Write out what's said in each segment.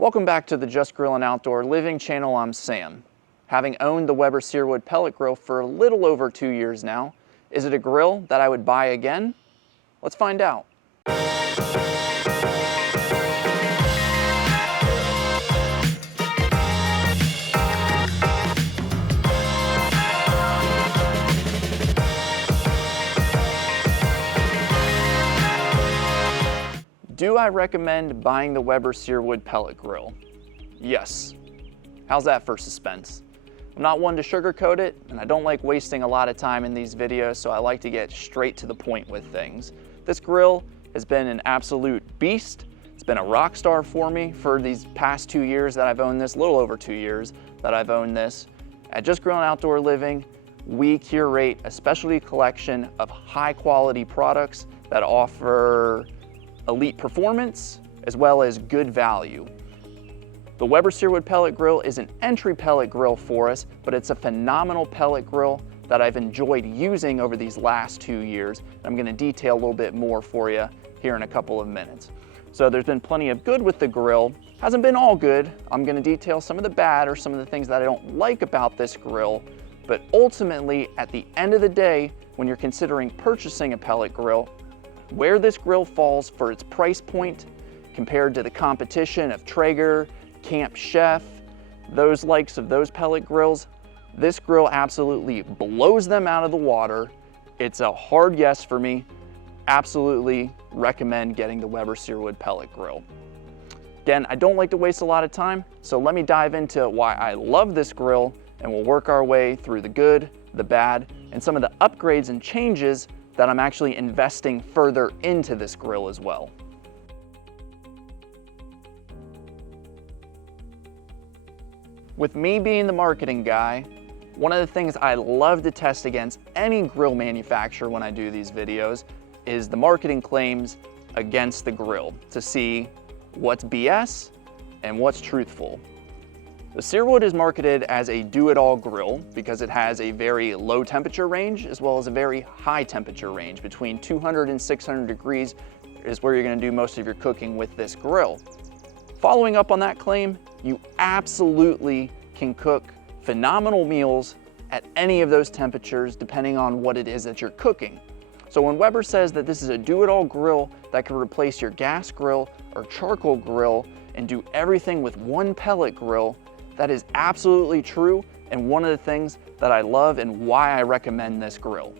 Welcome back to the Just Grillin Outdoor Living channel. I'm Sam. Having owned the Weber Searwood Pellet Grill for a little over 2 years now, is it a grill that I would buy again? Let's find out. Do I recommend buying the Weber Searwood Pellet Grill? Yes. How's that for suspense? I'm not one to sugarcoat it, and I don't like wasting a lot of time in these videos, so I like to get straight to the point with things. This grill has been an absolute beast. It's been a rock star for me for these past 2 years that I've owned this, a little over 2 years that I've owned this. At Just Grillin Outdoor Living, we curate a specialty collection of high quality products that offer elite performance as well as good value. The Weber Searwood Pellet Grill is an entry pellet grill for us, but it's a phenomenal pellet grill that I've enjoyed using over these last 2 years. I'm going to detail a little bit more for you here in a couple of minutes. So there's been plenty of good with the grill. Hasn't been all good. I'm going to detail some of the bad or some of the things that I don't like about this grill. But ultimately, at the end of the day, when you're considering purchasing a pellet grill, where this grill falls for its price point compared to the competition of Traeger, Camp Chef, those likes of those pellet grills, this grill absolutely blows them out of the water. It's a hard yes for me. Absolutely recommend getting the Weber Searwood Pellet Grill. Again, I don't like to waste a lot of time, so let me dive into why I love this grill, and we'll work our way through the good, the bad, and some of the upgrades and changes that I'm actually investing further into this grill as well. With me being the marketing guy, one of the things I love to test against any grill manufacturer when I do these videos is the marketing claims against the grill to see what's BS and what's truthful. The Searwood is marketed as a do-it-all grill because it has a very low temperature range as well as a very high temperature range. Between 200 and 600 degrees is where you're going to do most of your cooking with this grill. Following up on that claim, you absolutely can cook phenomenal meals at any of those temperatures depending on what it is that you're cooking. So when Weber says that this is a do-it-all grill that can replace your gas grill or charcoal grill and do everything with one pellet grill, that is absolutely true, and one of the things that I love and why I recommend this grill.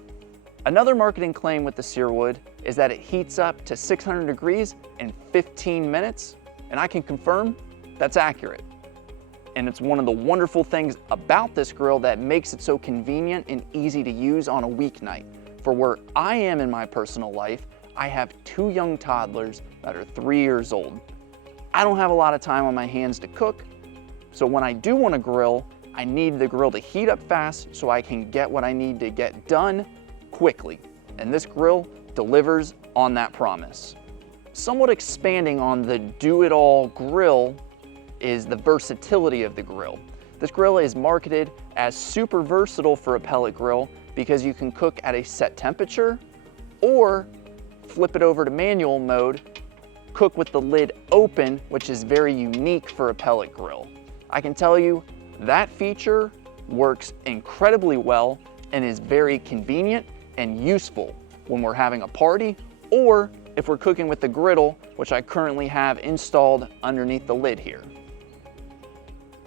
Another marketing claim with the Searwood is that it heats up to 600 degrees in 15 minutes, and I can confirm that's accurate. And it's one of the wonderful things about this grill that makes it so convenient and easy to use on a weeknight. For where I am in my personal life, I have 2 young toddlers that are 3 years old. I don't have a lot of time on my hands to cook, so when I do want to grill, I need the grill to heat up fast so I can get what I need to get done quickly. And this grill delivers on that promise. Somewhat expanding on the do-it-all grill is the versatility of the grill. This grill is marketed as super versatile for a pellet grill because you can cook at a set temperature or flip it over to manual mode, cook with the lid open, which is very unique for a pellet grill. I can tell you that feature works incredibly well and is very convenient and useful when we're having a party or if we're cooking with the griddle, which I currently have installed underneath the lid here.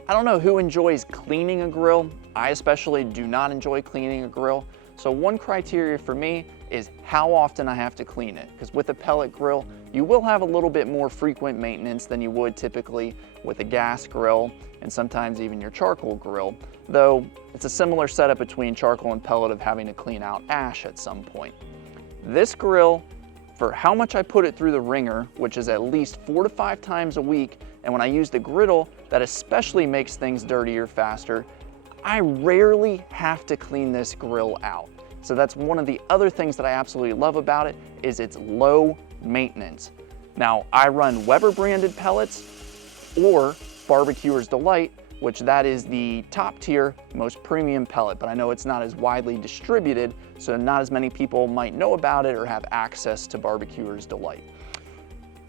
I don't know who enjoys cleaning a grill. I especially do not enjoy cleaning a grill. So one criteria for me is how often I have to clean it. Because with a pellet grill, you will have a little bit more frequent maintenance than you would typically with a gas grill and sometimes even your charcoal grill. Though it's a similar setup between charcoal and pellet of having to clean out ash at some point. This grill, for how much I put it through the ringer, which is at least 4 to 5 times a week, and when I use the griddle, that especially makes things dirtier faster, I rarely have to clean this grill out. So that's one of the other things that I absolutely love about it is its low maintenance. Now, I run Weber branded pellets or Barbecuer's Delight, which that is the top tier, most premium pellet, but I know it's not as widely distributed, so not as many people might know about it or have access to Barbecuer's Delight.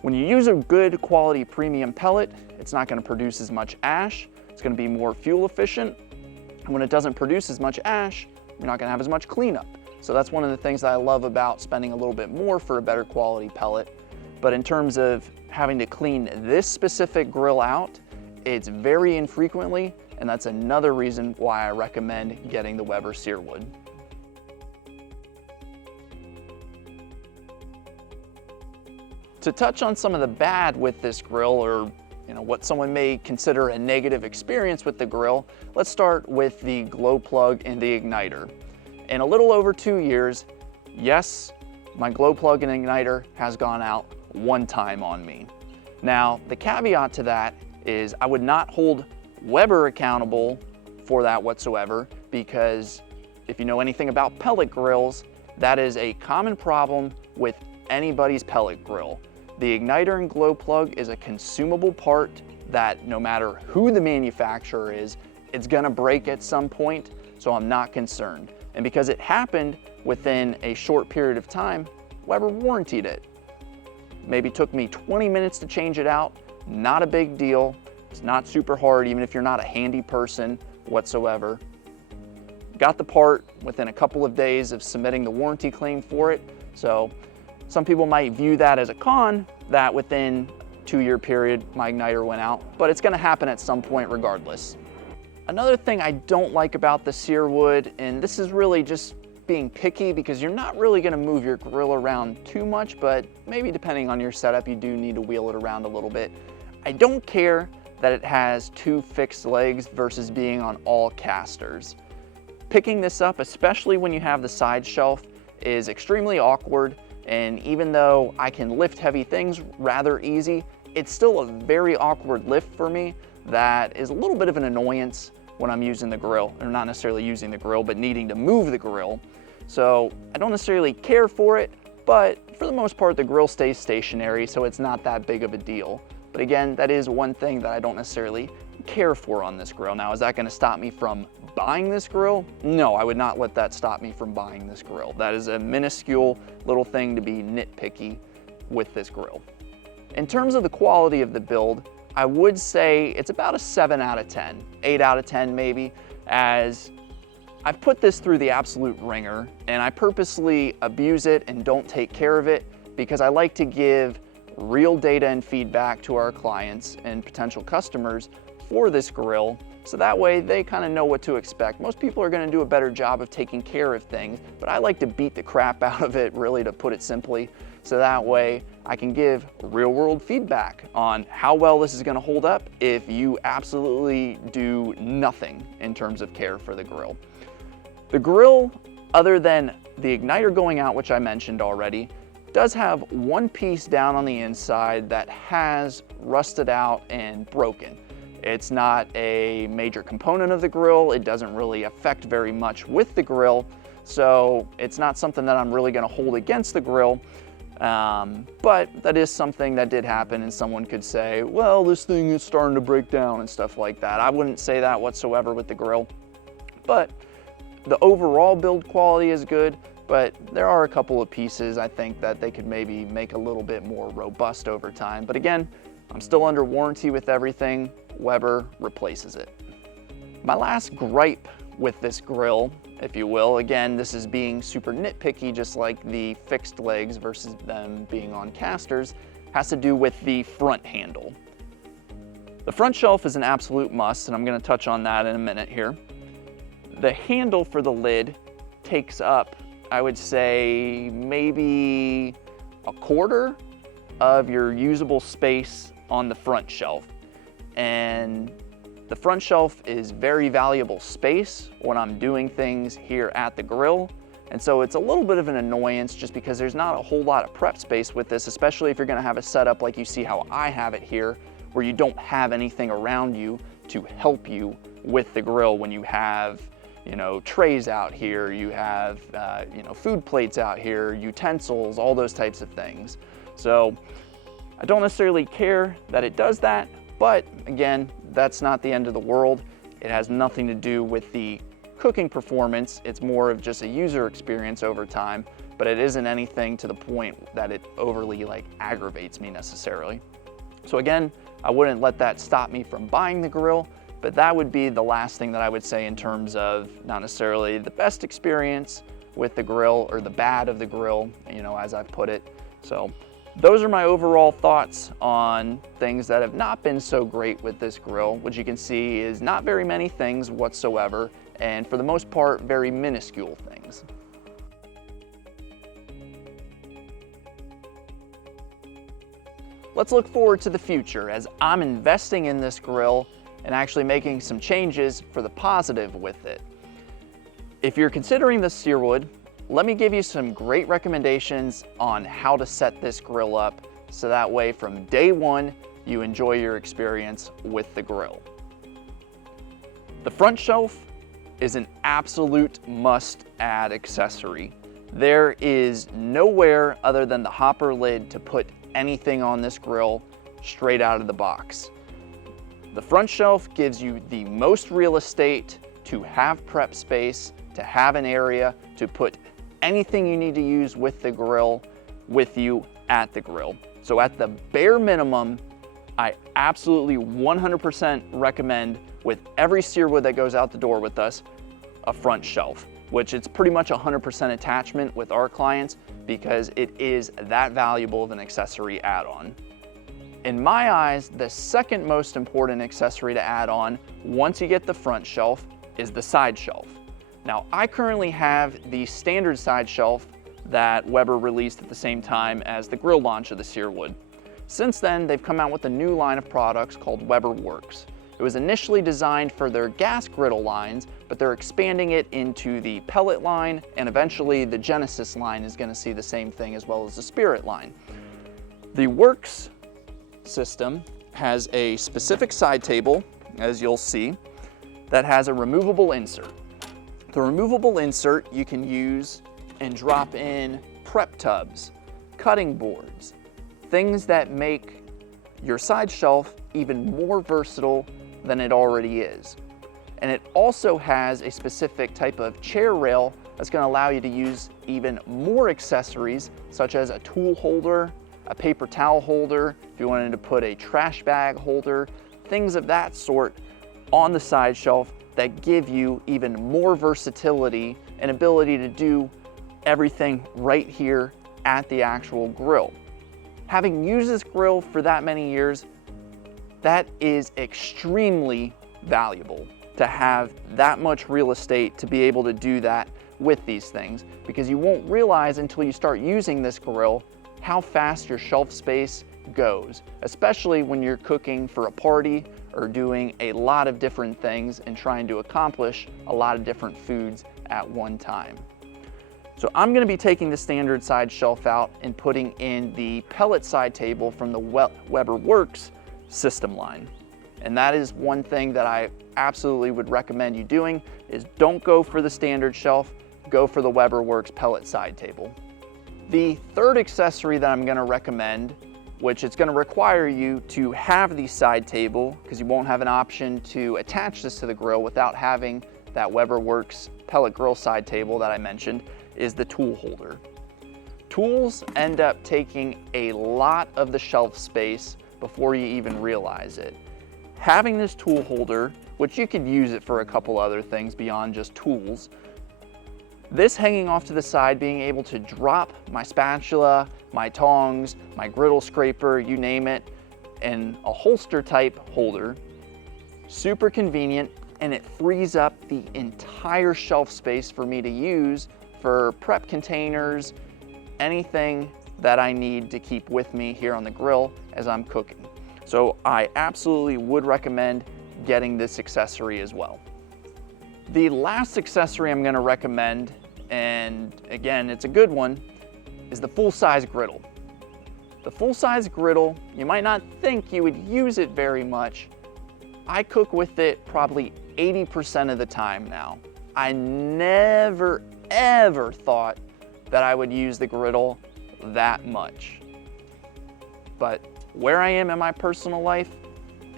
When you use a good quality premium pellet, it's not going to produce as much ash, it's going to be more fuel efficient, and when it doesn't produce as much ash, you're not going to have as much cleanup. So that's one of the things that I love about spending a little bit more for a better quality pellet. But in terms of having to clean this specific grill out, it's very infrequently, and that's another reason why I recommend getting the Weber Searwood. To touch on some of the bad with this grill, or what someone may consider a negative experience with the grill, let's start with the glow plug and the igniter. In a little over 2 years, yes, my glow plug and igniter has gone out one time on me. Now, the caveat to that is I would not hold Weber accountable for that whatsoever, because if you know anything about pellet grills, that is a common problem with anybody's pellet grill. The igniter and glow plug is a consumable part that no matter who the manufacturer is, it's gonna break at some point, so I'm not concerned. And because it happened within a short period of time, Weber warrantied it. Maybe took me 20 minutes to change it out, not a big deal. It's not super hard, even if you're not a handy person whatsoever. Got the part within a couple of days of submitting the warranty claim for it. So some people might view that as a con, that within a 2-year period, my igniter went out, but it's gonna happen at some point regardless. Another thing I don't like about the Searwood, and this is really just being picky because you're not really gonna move your grill around too much, but maybe depending on your setup, you do need to wheel it around a little bit. I don't care that it has 2 fixed legs versus being on all casters. Picking this up, especially when you have the side shelf, is extremely awkward, and even though I can lift heavy things rather easy, it's still a very awkward lift for me that is a little bit of an annoyance when I'm using the grill, or not necessarily using the grill, but needing to move the grill. So I don't necessarily care for it, but for the most part, the grill stays stationary, so it's not that big of a deal. But again, that is one thing that I don't necessarily care for on this grill. Now, is that gonna stop me from buying this grill? No, I would not let that stop me from buying this grill. That is a minuscule little thing to be nitpicky with this grill. In terms of the quality of the build, I would say it's about a 7 out of 10, 8 out of 10 maybe, as I've put this through the absolute ringer, and I purposely abuse it and don't take care of it because I like to give real data and feedback to our clients and potential customers for this grill, so that way they kind of know what to expect. Most people are going to do a better job of taking care of things, but I like to beat the crap out of it, really, to put it simply, so that way I can give real world feedback on how well this is going to hold up if you absolutely do nothing in terms of care for the grill. The grill, other than the igniter going out, which I mentioned already, does have one piece down on the inside that has rusted out and broken. It's not a major component of the grill. It doesn't really affect very much with the grill, so it's not something that I'm really going to hold against the grill. But that is something that did happen, and someone could say, well, this thing is starting to break down and stuff like that. I wouldn't say that whatsoever with the grill, but the overall build quality is good. But there are a couple of pieces I think that they could maybe make a little bit more robust over time. But again, I'm still under warranty with everything. Weber replaces it. My last gripe with this grill, if you will, again, this is being super nitpicky, just like the fixed legs versus them being on casters, has to do with the front handle. The front shelf is an absolute must, and I'm going to touch on that in a minute here. The handle for the lid takes up, I would say, maybe a quarter of your usable space on the front shelf. And the front shelf is very valuable space when I'm doing things here at the grill. And so it's a little bit of an annoyance just because there's not a whole lot of prep space with this, especially if you're gonna have a setup like you see how I have it here, where you don't have anything around you to help you with the grill when you have, trays out here, you have, food plates out here, utensils, all those types of things. So I don't necessarily care that it does that, but again, that's not the end of the world. It has nothing to do with the cooking performance. It's more of just a user experience over time. but it isn't anything to the point that it overly like aggravates me necessarily. So again, I wouldn't let that stop me from buying the grill, but that would be the last thing that I would say in terms of not necessarily the best experience with the grill or the bad of the grill, you know, as I've put it. So those are my overall thoughts on things that have not been so great with this grill, which you can see is not very many things whatsoever, and for the most part, very minuscule things. Let's look forward to the future as I'm investing in this grill and actually making some changes for the positive with it. If you're considering the Searwood, let me give you some great recommendations on how to set this grill up so that way from day one you enjoy your experience with the grill. The front shelf is an absolute must-add accessory. There is nowhere other than the hopper lid to put anything on this grill straight out of the box. The front shelf gives you the most real estate to have prep space, to have an area to put anything you need to use with the grill with you at the grill. So at the bare minimum, I absolutely 100% recommend with every Searwood that goes out the door with us, a front shelf, which it's pretty much 100% attachment with our clients because it is that valuable of an accessory add-on. In my eyes, the second most important accessory to add on once you get the front shelf is the side shelf. Now, I currently have the standard side shelf that Weber released at the same time as the grill launch of the Searwood. Since then, they've come out with a new line of products called Weber Works. It was initially designed for their gas griddle lines, but they're expanding it into the pellet line, and eventually the Genesis line is going to see the same thing as well as the Spirit line. The Works system has a specific side table, as you'll see, that has a removable insert. The removable insert you can use and drop in prep tubs, cutting boards, things that make your side shelf even more versatile than it already is. And it also has a specific type of chair rail that's going to allow you to use even more accessories such as a tool holder, a paper towel holder, if you wanted to put a trash bag holder, things of that sort on the side shelf that give you even more versatility and ability to do everything right here at the actual grill. Having used this grill for that many years, that is extremely valuable to have that much real estate to be able to do that with these things, because you won't realize until you start using this grill how fast your shelf space goes, especially when you're cooking for a party or doing a lot of different things and trying to accomplish a lot of different foods at one time. So I'm going to be taking the standard side shelf out and putting in the pellet side table from the Weber Works system line. And that is one thing that I absolutely would recommend you doing is don't go for the standard shelf, go for the Weber Works pellet side table. The third accessory that I'm going to recommend, which it's going to require you to have the side table because you won't have an option to attach this to the grill without having that Weber Works pellet grill side table that I mentioned, is the tool holder. Tools end up taking a lot of the shelf space before you even realize it. Having this tool holder, which you could use it for a couple other things beyond just tools, this hanging off to the side, being able to drop my spatula, my tongs, my griddle scraper, you name it, in a holster type holder, super convenient, and it frees up the entire shelf space for me to use for prep containers, anything that I need to keep with me here on the grill as I'm cooking. So I absolutely would recommend getting this accessory as well. The last accessory I'm going to recommend, and again, it's a good one, is the full-size griddle. The full-size griddle, you might not think you would use it very much. I cook with it probably 80% of the time now. I never, ever thought that I would use the griddle that much. But where I am in my personal life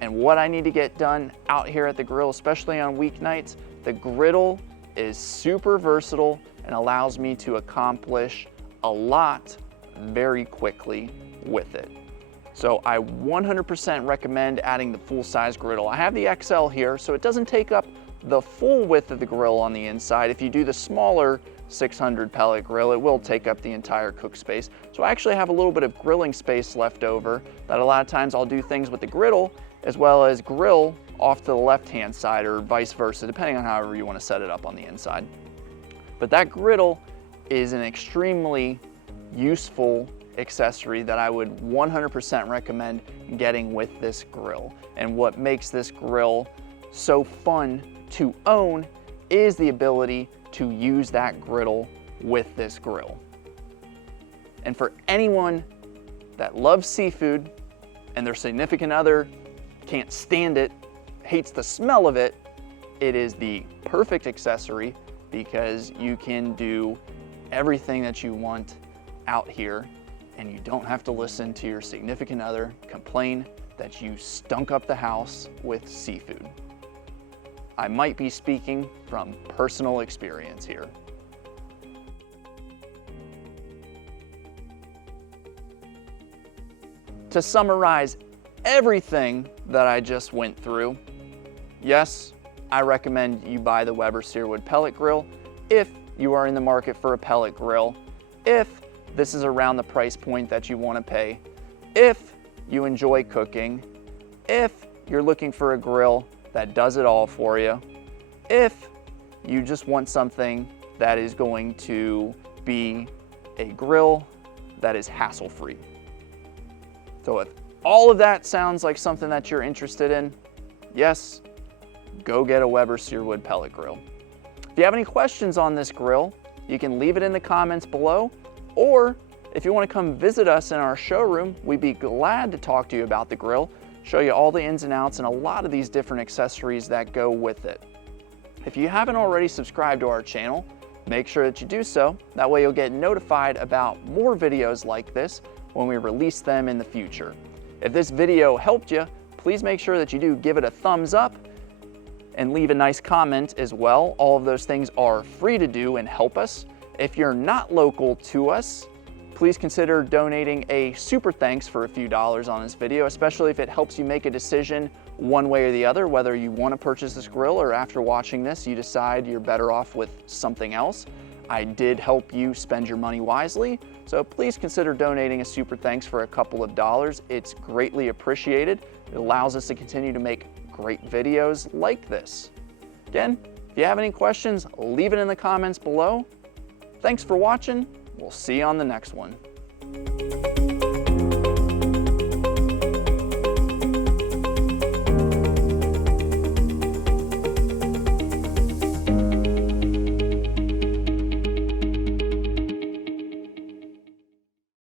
and what I need to get done out here at the grill, especially on weeknights, the griddle is super versatile and allows me to accomplish a lot very quickly with it. So I 100% recommend adding the full-size griddle. I have the XL here, so it doesn't take up the full width of the grill on the inside. If you do the smaller 600 pellet grill, it will take up the entire cook space. So I actually have a little bit of grilling space left over that a lot of times I'll do things with the griddle as well as grill off to the left-hand side or vice versa, depending on however you want to set it up on the inside. But that griddle is an extremely useful accessory that I would 100% recommend getting with this grill. And what makes this grill so fun to own is the ability to use that griddle with this grill. And for anyone that loves seafood and their significant other can't stand it, hates the smell of it, it is the perfect accessory because you can do everything that you want out here and you don't have to listen to your significant other complain that you stunk up the house with seafood. I might be speaking from personal experience here. To summarize everything that I just went through, yes, I recommend you buy the Weber Searwood Pellet Grill if you are in the market for a pellet grill, if this is around the price point that you want to pay, if you enjoy cooking, if you're looking for a grill that does it all for you, if you just want something that is going to be a grill that is hassle-free. So if all of that sounds like something that you're interested in, yes, go get a Weber Searwood Pellet Grill. If you have any questions on this grill, you can leave it in the comments below, or if you want to come visit us in our showroom, we'd be glad to talk to you about the grill, show you all the ins and outs and a lot of these different accessories that go with it. If you haven't already subscribed to our channel, make sure that you do so. That way you'll get notified about more videos like this when we release them in the future. If this video helped you, please make sure that you do give it a thumbs up and leave a nice comment as well. All of those things are free to do and help us. If you're not local to us, please consider donating a super thanks for a few dollars on this video, especially if it helps you make a decision one way or the other, whether you want to purchase this grill or after watching this, you decide you're better off with something else. I did help you spend your money wisely, so please consider donating a super thanks for a couple of dollars. It's greatly appreciated. It allows us to continue to make great videos like this. Again, if you have any questions, leave it in the comments below. Thanks for watching. We'll see you on the next one.